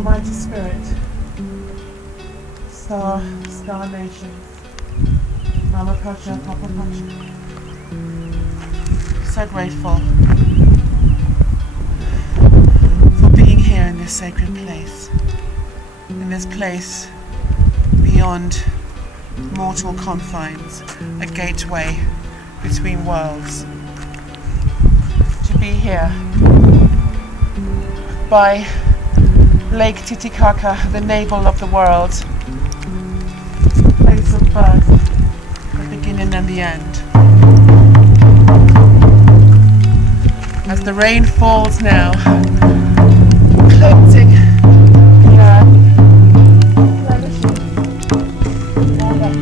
Almighty Spirit, Star Nations, Mama Pacha, Papa Pacha. So grateful for being here in this sacred place, in this place beyond mortal confines, a gateway between worlds. To be here by Lake Titicaca, the navel of the world, place of birth, the beginning and the end. As the rain falls now, cleansing the earth, replenishing all that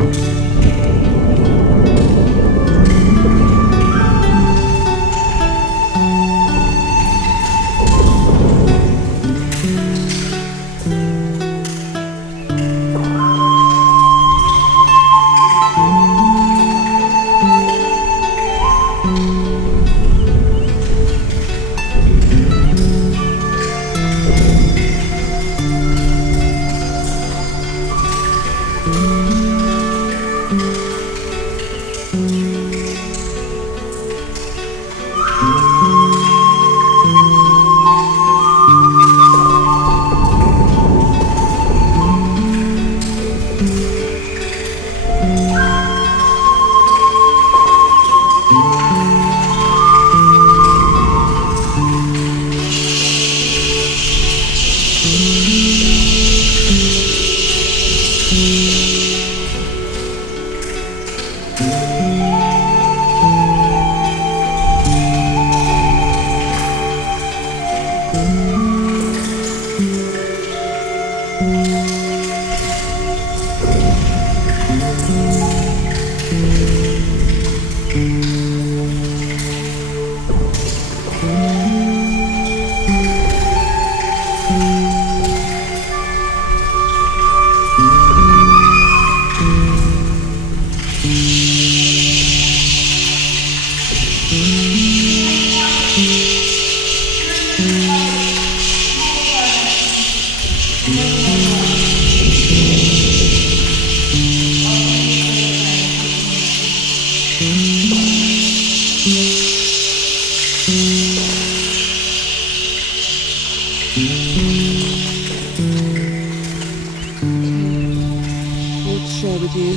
with you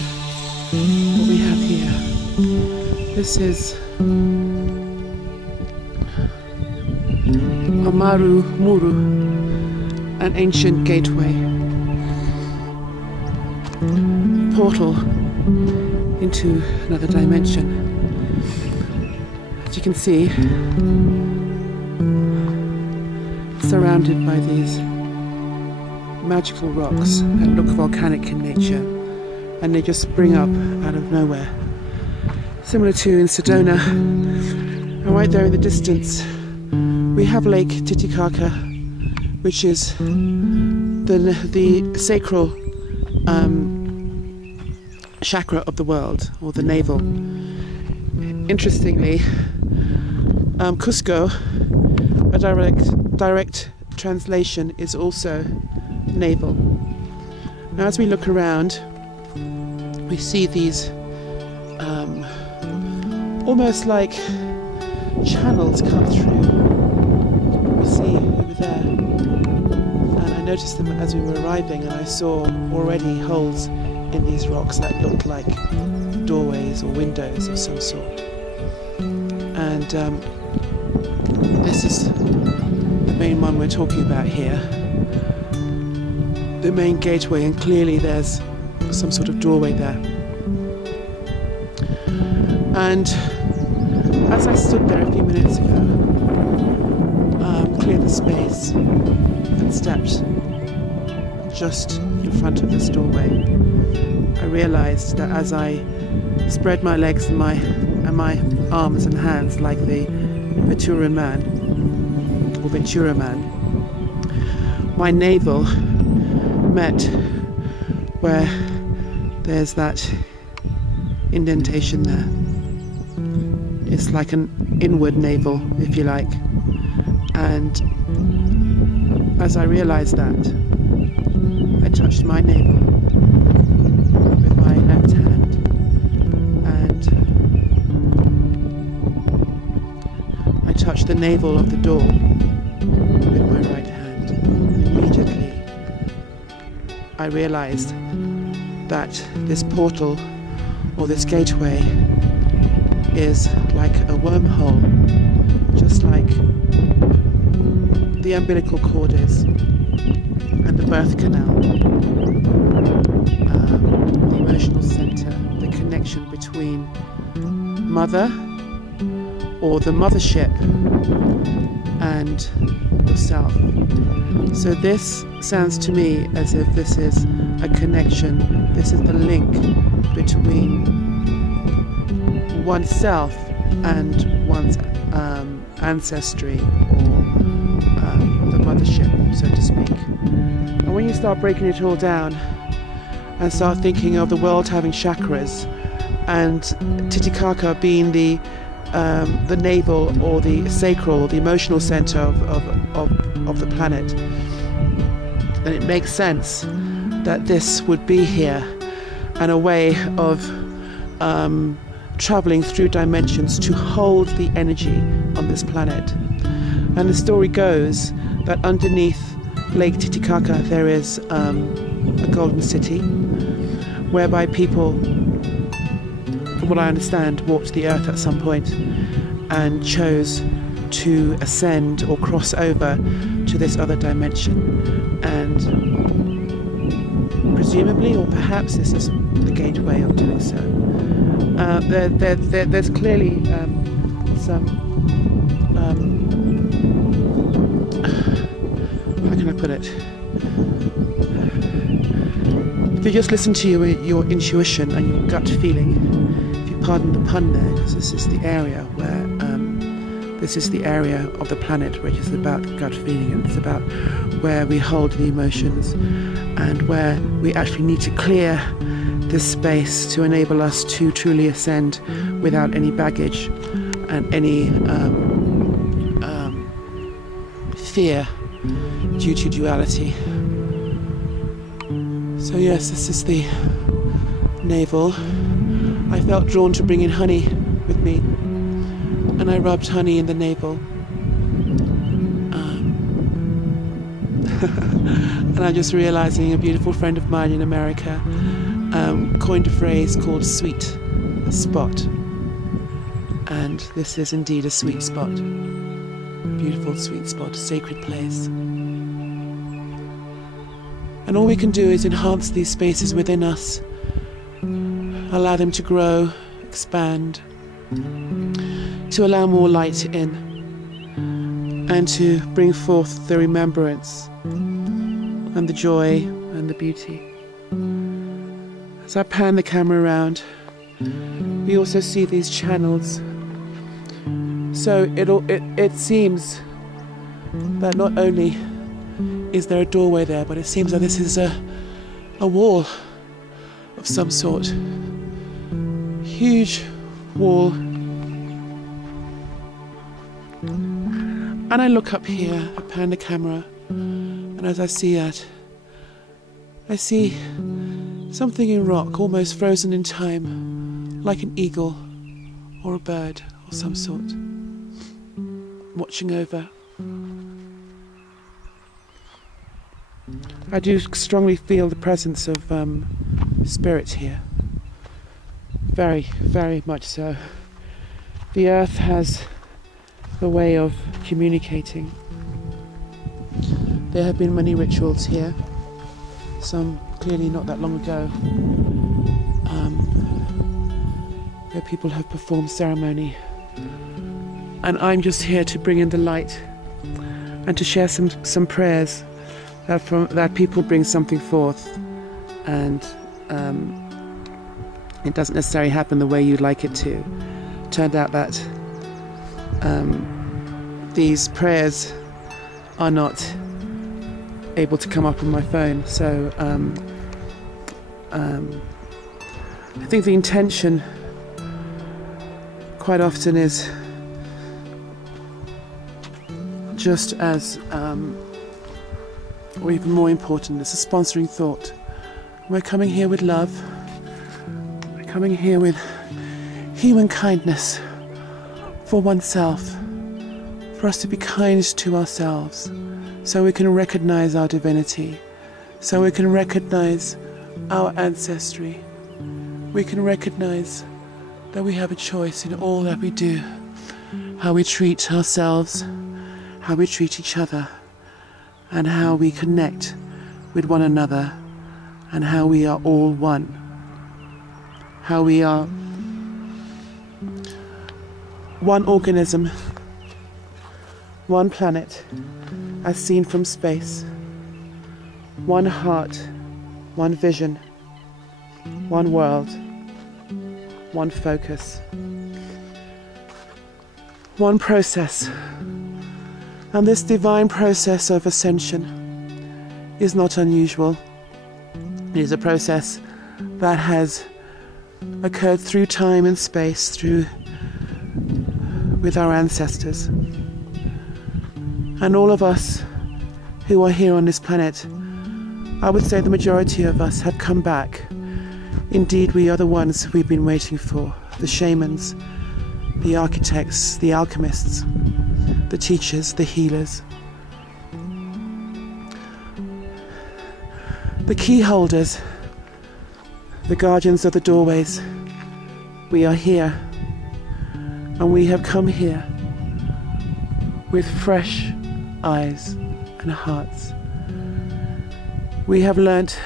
what we have here. This is Amaru Muru, an ancient gateway, portal into another dimension. As you can see, surrounded by these magical rocks that look volcanic in nature, and they just spring up out of nowhere, similar to in Sedona. And right there in the distance we have Lake Titicaca, which is the sacral chakra of the world, or the navel. Interestingly, Cusco, a direct translation, is also navel. Now as we look around, we see these almost like channels cut through. We see over there, and I noticed them as we were arriving, and I saw already holes in these rocks that looked like doorways or windows of some sort. And this is the main one we're talking about here, the main gateway, and clearly there's some sort of doorway there. And as I stood there a few minutes ago, cleared the space and stepped just in front of this doorway, I realized that as I spread my legs and my arms and hands like the Ventura man, my navel met where there's that indentation there. It's like an inward navel, if you like. And as I realized that, touched my navel with my left hand, and I touched the navel of the door with my right hand. And immediately I realized that this portal, or this gateway, is like a wormhole, just like the umbilical cord is, and the birth canal, the emotional center, the connection between mother, or the mothership, and yourself. So this sounds to me as if this is a connection, this is the link between oneself and one's ancestry, or the mothership, so to speak. And when you start breaking it all down and start thinking of the world having chakras, and Titicaca being the navel, or the sacral, the emotional center of the planet, then it makes sense that this would be here, and a way of traveling through dimensions to hold the energy on this planet. And the story goes that underneath Lake Titicaca there is a golden city, whereby people, from what I understand, walked the earth at some point and chose to ascend or cross over to this other dimension. And presumably, or perhaps this is the gateway of doing so. There's clearly some, how can I put it? If you just listen to your intuition and your gut feeling, if you pardon the pun there, because this is the area where, this is the area of the planet which is about gut feeling, and it's about where we hold the emotions, and where we actually need to clear this space to enable us to truly ascend without any baggage and any fear due to duality. So yes, this is the navel. I felt drawn to bring in honey with me, and I rubbed honey in the navel. And I'm just realizing a beautiful friend of mine in America coined a phrase called sweet spot, and this is indeed a sweet spot, beautiful sweet spot, sacred place. And all we can do is enhance these spaces within us, allow them to grow, expand, to allow more light in, and to bring forth the remembrance and the joy and the beauty. As I pan the camera around, we also see these channels. So it seems that not only is there a doorway there, but it seems that this is a wall of some sort. Huge wall. And I look up here, I pan the camera, and as I see that, I see something in rock, almost frozen in time, like an eagle or a bird of some sort, watching over. I do strongly feel the presence of spirits here. Very, very much so. The earth has a way of communicating. There have been many rituals here, some clearly not that long ago, where people have performed ceremony. And I'm just here to bring in the light and to share some prayers that people bring something forth, and it doesn't necessarily happen the way you'd like it to. Turned out that these prayers are not able to come up on my phone, so I think the intention quite often is just as or even more important, it's a sponsoring thought. We're coming here with love. We're coming here with human kindness for oneself, for us to be kind to ourselves, so we can recognize our divinity, so we can recognize our ancestry. We can recognize that we have a choice in all that we do, how we treat ourselves, how we treat each other, and how we connect with one another, and how we are all one, how we are one organism, one planet as seen from space, one heart, one vision, one world, one focus, one process. And this divine process of ascension is not unusual. It is a process that has occurred through time and space, with our ancestors. And all of us who are here on this planet, I would say the majority of us have come back. Indeed, we are the ones we've been waiting for, the shamans, the architects, the alchemists, the teachers, the healers, the key holders, the guardians of the doorways. We are here, and we have come here with fresh eyes and hearts. We have learnt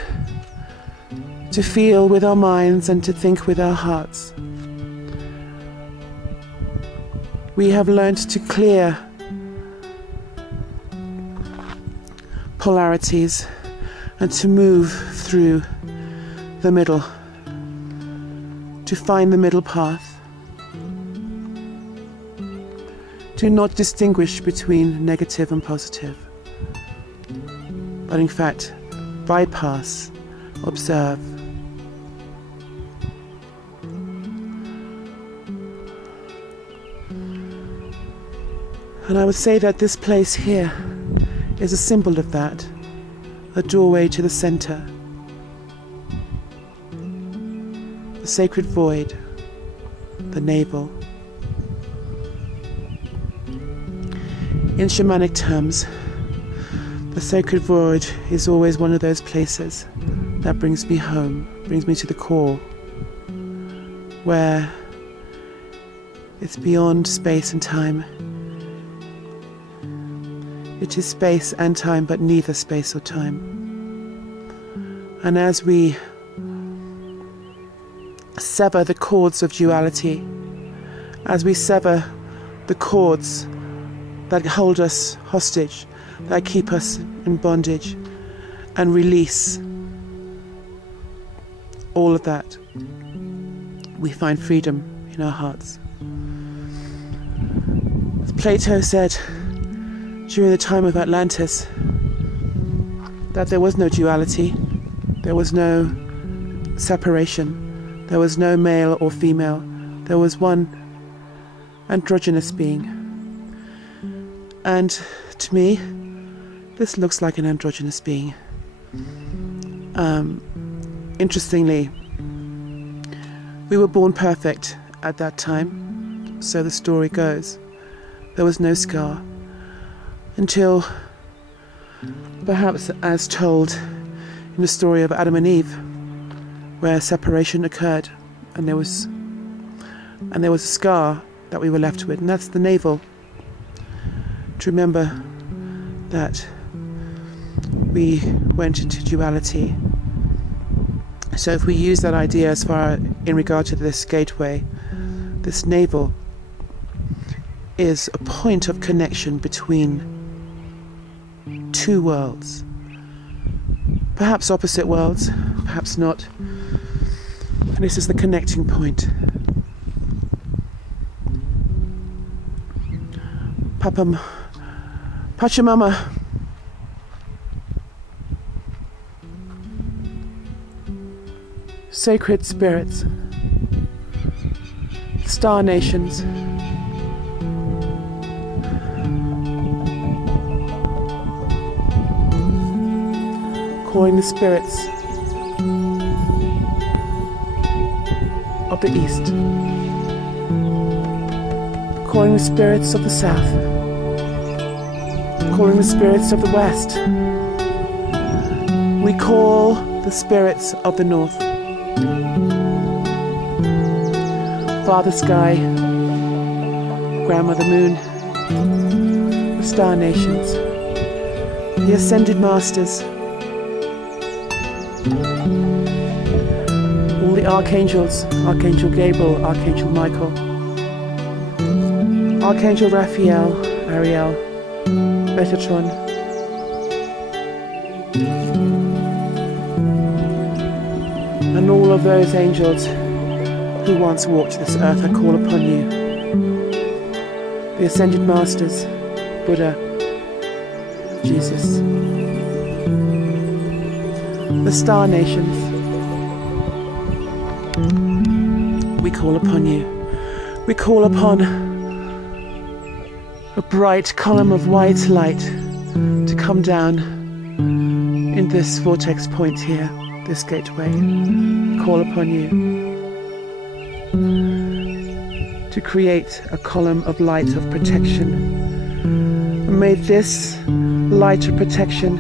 to feel with our minds and to think with our hearts. We have learnt to clear polarities and to move through the middle, to find the middle path, to not distinguish between negative and positive, but in fact bypass, observe. And I would say that this place here is a symbol of that, a doorway to the center, the sacred void, the navel. In shamanic terms, the sacred void is always one of those places that brings me home, brings me to the core, where it's beyond space and time. It is space and time, but neither space or time. And as we sever the cords of duality, as we sever the cords that hold us hostage, that keep us in bondage, and release all of that, we find freedom in our hearts. As Plato said during the time of Atlantis, that there was no duality, there was no separation, there was no male or female, there was one androgynous being. And to me, this looks like an androgynous being. Interestingly, we were born perfect at that time, so the story goes. There was no scar until, perhaps as told in the story of Adam and Eve, where separation occurred, and there was a scar that we were left with, and that's the navel. To remember that we went into duality. So if we use that idea as far in regard to this gateway, this navel is a point of connection between two worlds, perhaps opposite worlds, perhaps not, and this is the connecting point. Pachamama, sacred spirits, star nations, calling the spirits of the east, calling the spirits of the south, calling the spirits of the west. We call the spirits of the north. Father Sky, Grandmother Moon, the Star Nations, the Ascended Masters, all the Archangels, Archangel Gabriel, Archangel Michael, Archangel Raphael, Ariel, Metatron, and all of those angels who once walked this earth, I call upon you. The Ascended Masters, Buddha, Jesus, the Star Nations, we call upon you. We call upon a bright column of white light to come down in this vortex point here, this gateway. We call upon you to create a column of light of protection. And may this light of protection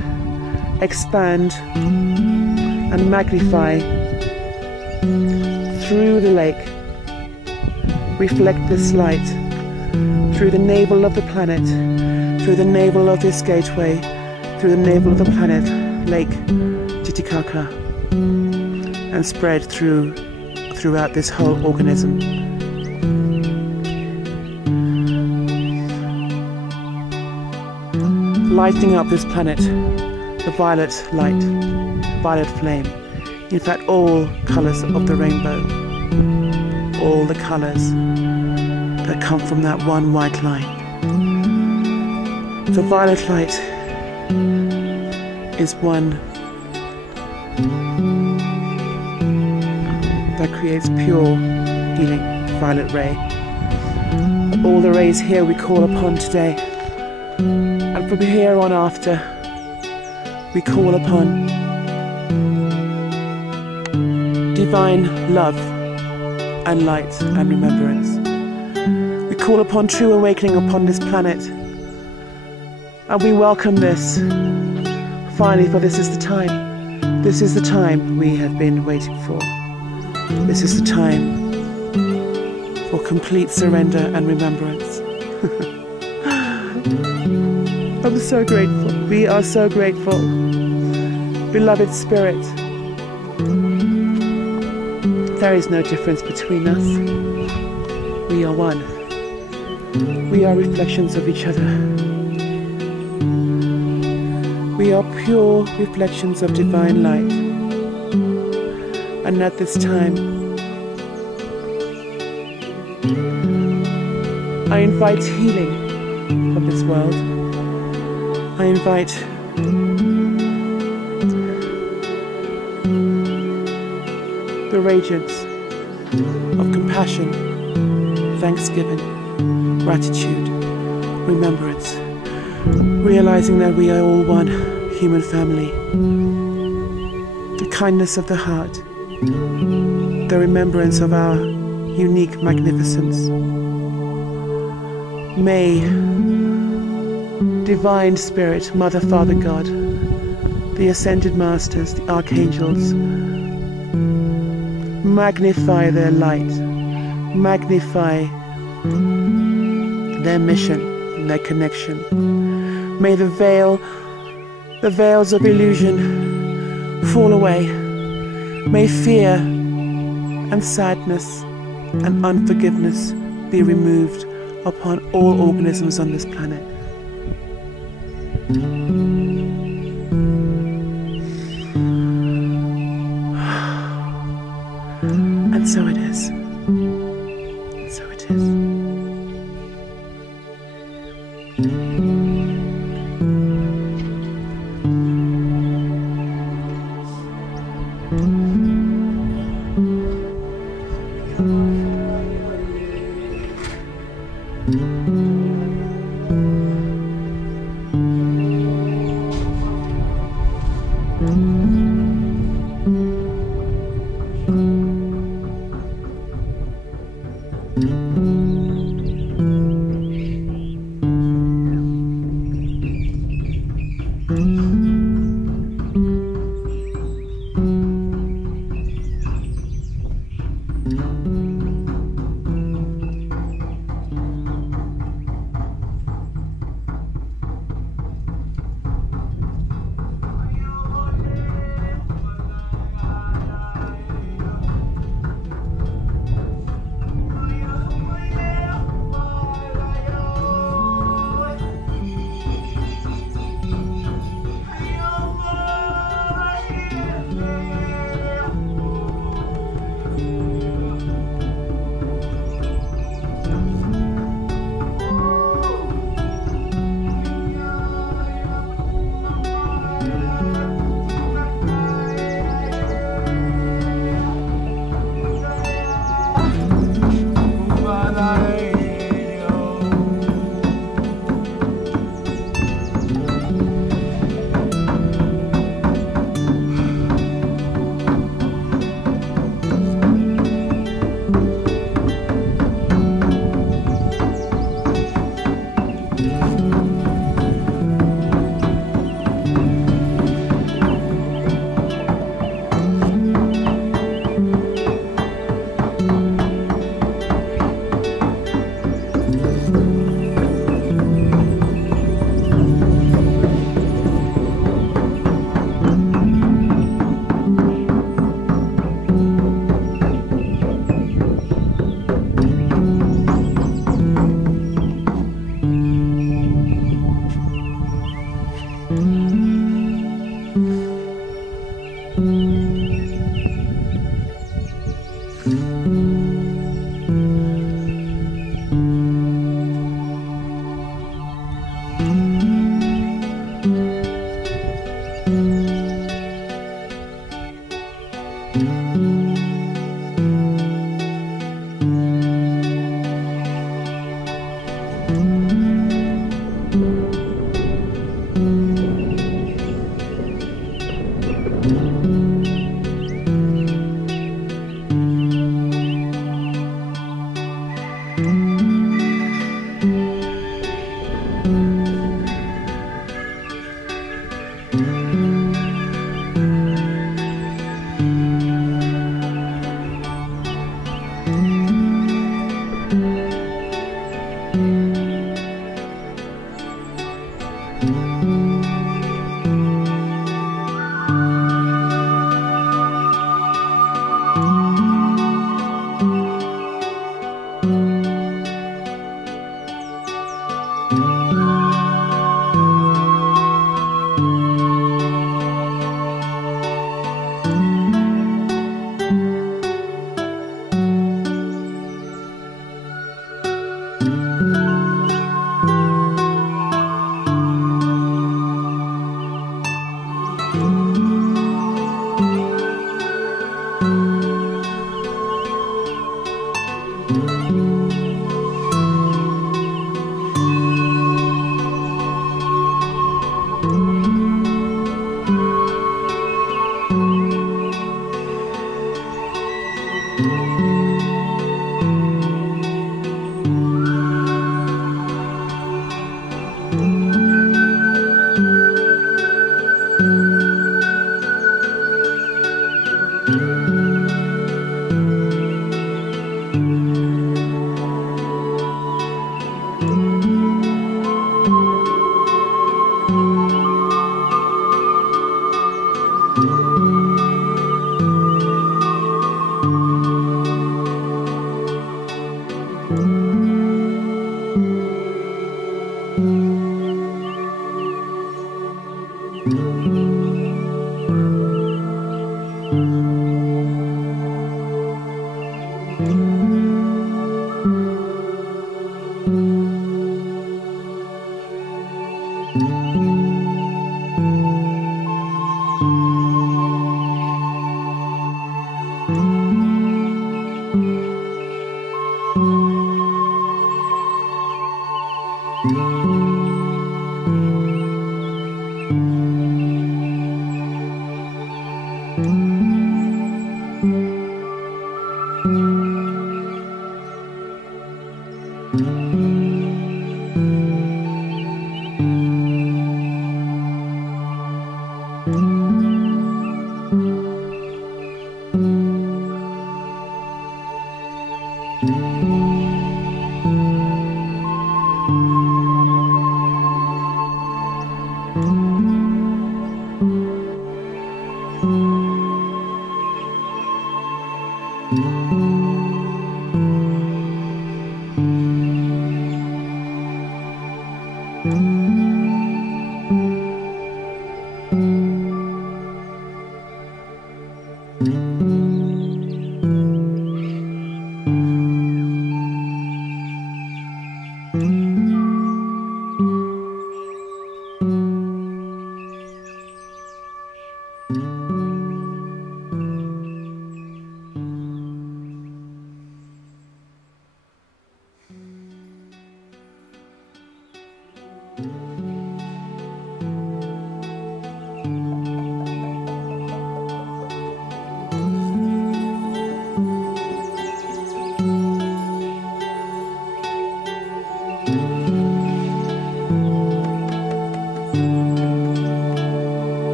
expand and magnify through the lake. Reflect this light through the navel of the planet, through the navel of this gateway, through the navel of the planet, Lake Titicaca, and spread throughout this whole organism. Lighting up this planet, the violet light, violet flame, in fact all colours of the rainbow, all the colours that come from that one white line. The violet light is one that creates pure healing, violet ray. All the rays here we call upon today, and from here on after we call upon divine love and light and remembrance. We call upon true awakening upon this planet, and we welcome this finally, for this is the time. This is the time we have been waiting for. This is the time for complete surrender and remembrance. I'm so grateful. We are so grateful. Beloved Spirit, there is no difference between us. We are one. We are reflections of each other. We are pure reflections of divine light. And at this time, I invite healing of this world. I invite the radiance of compassion, thanksgiving, gratitude, remembrance, realizing that we are all one human family. The kindness of the heart, the remembrance of our unique magnificence. May Divine Spirit, Mother, Father, God, the Ascended Masters, the Archangels, magnify their light, magnify their mission and their connection. May the veils of illusion fall away. May fear and sadness and unforgiveness be removed upon all organisms on this planet. And so it is. And so it is.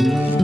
Mm-hmm.